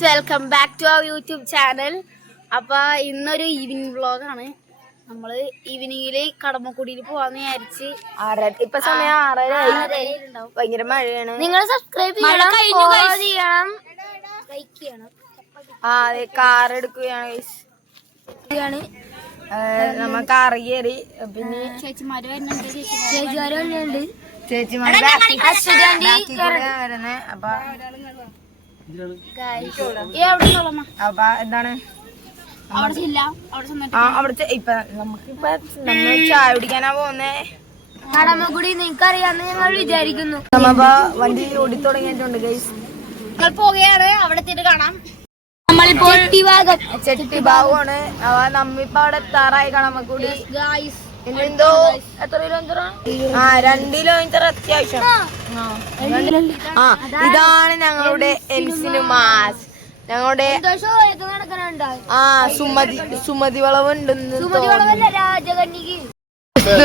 Guys, welcome back to our YouTube channel. അപ്പൊ ഇന്നൊരു evening വ്ളോഗാണ്. നമ്മള് ഈവനിങ്ങില് കടമക്കുടിയിൽ പോവാന്ന് വിചാരിച്ച്. ഇപ്പൊ സമയം 6:30 ഭയങ്കര മഴയാണ്. നിങ്ങൾ സബ്സ്ക്രൈബ് ചെയ്യണം, ഫോളോ ചെയ്യണം, ലൈക്ക് ചെയ്യണം. അതെ, കാർ എടുക്കുകയാണ്. നമ്മ കാറ് കയറി. പിന്നെ ചേച്ചിമാര് വരുന്നുണ്ട്. ചേച്ചിമാര് വരുന്നേ. അപ്പൊ എന്താണ് അവിടെ ഇപ്പൊ നമുക്കിപ്പൊ നമ്മൾ ചായ കുടിക്കാനാ പോന്നേ. കടമക്കുടി നിങ്ങൾക്ക് അറിയാമെന്ന് ഞങ്ങൾ വിചാരിക്കുന്നു. നമ്മപ്പ വണ്ടി ഓടി തുടങ്ങിയിട്ടുണ്ട് ഗൈസ്. ഞങ്ങൾ പോവുകയാണ്. അവിടെ എത്തിയിട്ട് കാണാം. നമ്മളിപ്പോ ചെട്ടിഭാഗമാണ്. നമ്മിപ്പോ അവിടെ എത്താറായി കടമക്കുടി. എന്തോ എത്ര കിലോമീറ്റർ? 2 കിലോമീറ്റർ അത്യാവശ്യം. ഇതാണ് ഞങ്ങളുടെ എൻസിനുമാസ്. ഞങ്ങളുടെ സുമതി വളവുണ്ടെന്ന്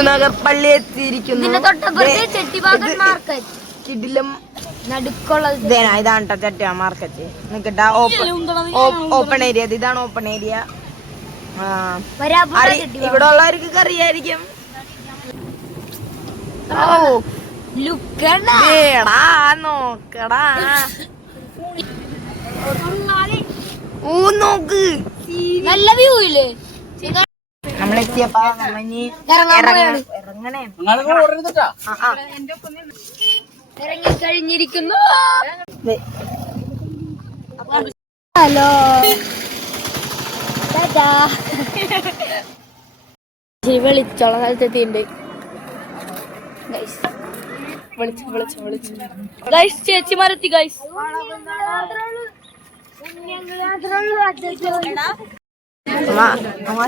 നഗർ പള്ളി എത്തിയിരിക്കുന്നു. കിടിലം നടുക്കുള്ള ഇതാണ് കേട്ടോ ചട്ടിയ മാർക്കറ്റ്. നിക്കട്ടാ ഓപ്പൺ ഏരിയ. ഇതാണ് ഓപ്പൺ ഏരിയ. ഇവിടെ ഉള്ളവർക്ക് അറിയായിരിക്കും. നോക്കടാ, നോക്ക് നല്ല വ്യൂ ഇല്ലേ. നമ്മളെത്തിയപ്പോ ഇറങ്ങിക്കഴിഞ്ഞിരിക്കുന്നു. ഹലോ, വെളിച്ചുള്ള സ്ഥലത്തെത്തിണ്ട്. ചേച്ചിമാരെത്തി ഗൈസ്.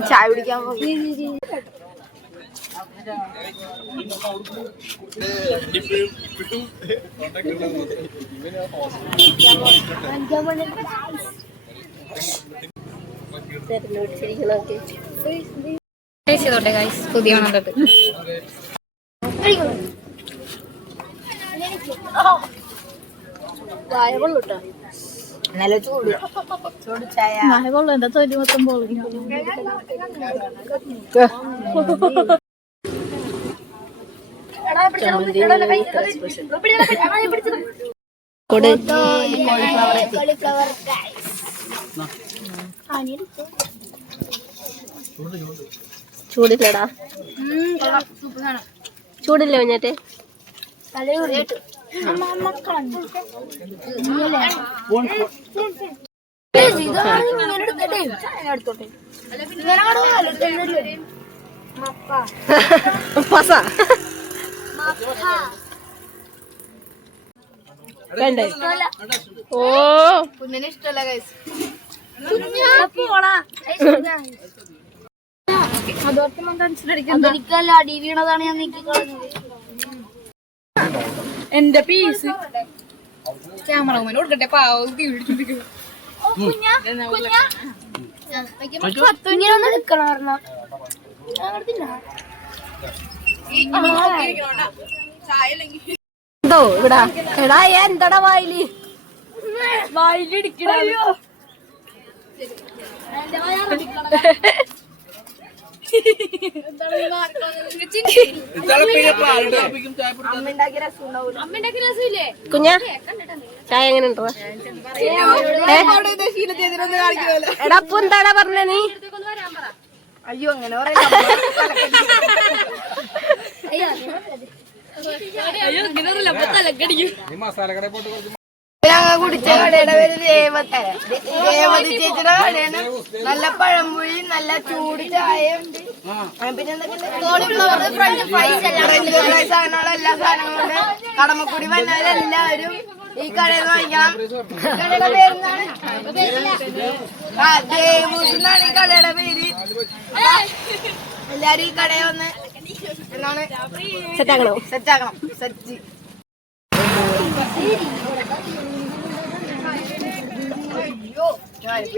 ചായ കുടിക്കാൻ പോയി. പുതിയ തൊട്ട് നല്ല ചൂട് ചായ. എന്താ തൊലി മൊത്തം പോയി. ചൂടില്ലടാ, ചൂടില്ല കുഞ്ഞാറ്റെ. ഓ കുഞ്ഞിന് ഇഷ്ടമല്ല ഗൈസ്. അതെനിക്കല്ല, അടി വീണതാണ് ഞാൻ നീക്കിക്കളഞ്ഞത്. എന്റെ പീസ് ക്യാമറമാൻ കൊടുക്കട്ടെ. പാവം എന്താടാ വായില് വായിലിടിക്കണ. കുഞ്ഞാ ചായ എങ്ങനെ ഉണ്ടോ? എടാ അപ്പൊ എന്താടാ പറഞ്ഞ നീ? അയ്യോ അങ്ങനെ ഞങ്ങൾ കുടിച്ച കടയുടെ പേര് രേവതി ചേച്ചിയുടെ കടയാണ്. നല്ല പഴംപൊഴി, നല്ല ചൂട് ചായയും, പിന്നെ ഫ്രഞ്ച് ഫ്രൈസ്, അങ്ങനെയുള്ള എല്ലാ സാധനങ്ങളും ഉണ്ട്. കടമക്കുടി വന്നവരെല്ലാവരും ഈ കടയിൽ വാങ്ങിക്കണം. കടയുടെ പേരെന്താണ്? ദേവൂസ് എന്നാണ് ഈ കടയുടെ പേര്. എല്ലാരും ഈ കടയിൽ വന്ന് എന്താണ് സെറ്റാക്കണം. സെറ്റ്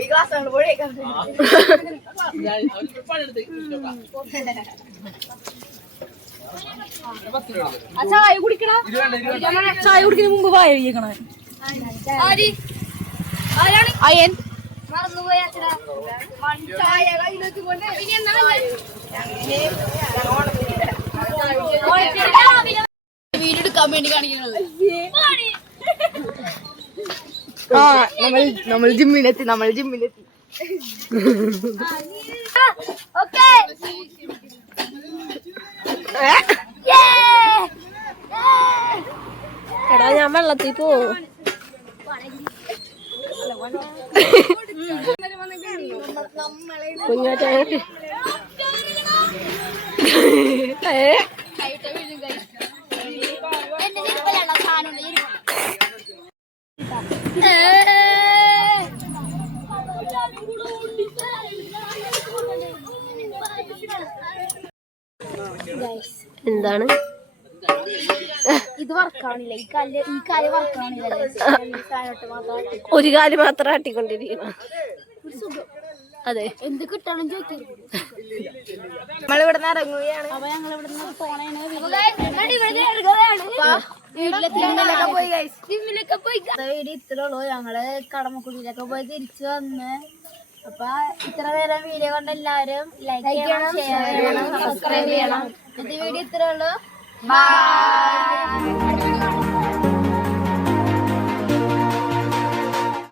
ഈ ഗ്ലാസ് കൊണ്ട് പൊടിയേക്കാം. ചായ കുടിക്കണ. ചായ കുടിക്കുന്ന മുമ്പ് വായ കഴിക്കണം. ആരാണ് അയൻ മറന്നുപോയി അച്ഛനാ. വീഡിയോ എടുക്കാൻ വേണ്ടി കാണിക്കുന്നത്. ആ നമ്മൾ ജിമ്മിലെത്തി ഓക്കേ. എടാ ഞാൻ വെള്ളത്തിൽ പോവും. കുഞ്ഞോട്ടെ എന്റെ ചെരുപ്പല്ല സാധനം എന്താണ് ഇത് വർക്കാണില്ല. ഈ കാല് വർക്കാണില്ല. ഒരു കാല് മാത്രം ആട്ടിക്കൊണ്ടിരിക്കണം. അതെ എന്ത് കിട്ടണം ചോദിക്കും. നമ്മളിവിടെ നിന്ന് ഇറങ്ങുകയാണ്. അപ്പൊ ഞങ്ങൾ ഇവിടെ നിന്ന് പോണേണ്. വീട് ഇത്രേ ഉള്ളൂ. ഞങ്ങള് കടമക്കുടിയിലൊക്കെ പോയി തിരിച്ചു വന്ന്. അപ്പൊ ഇത്ര നേരം വീഡിയോ കണ്ട എല്ലാവരും ലൈക്ക് ചെയ്യണം, ഷെയർ ചെയ്യണം, സബ്സ്ക്രൈബ് ചെയ്യണം. ഇത് വീഡിയോ ഇത്രേ ഉള്ളൂ. ബൈ.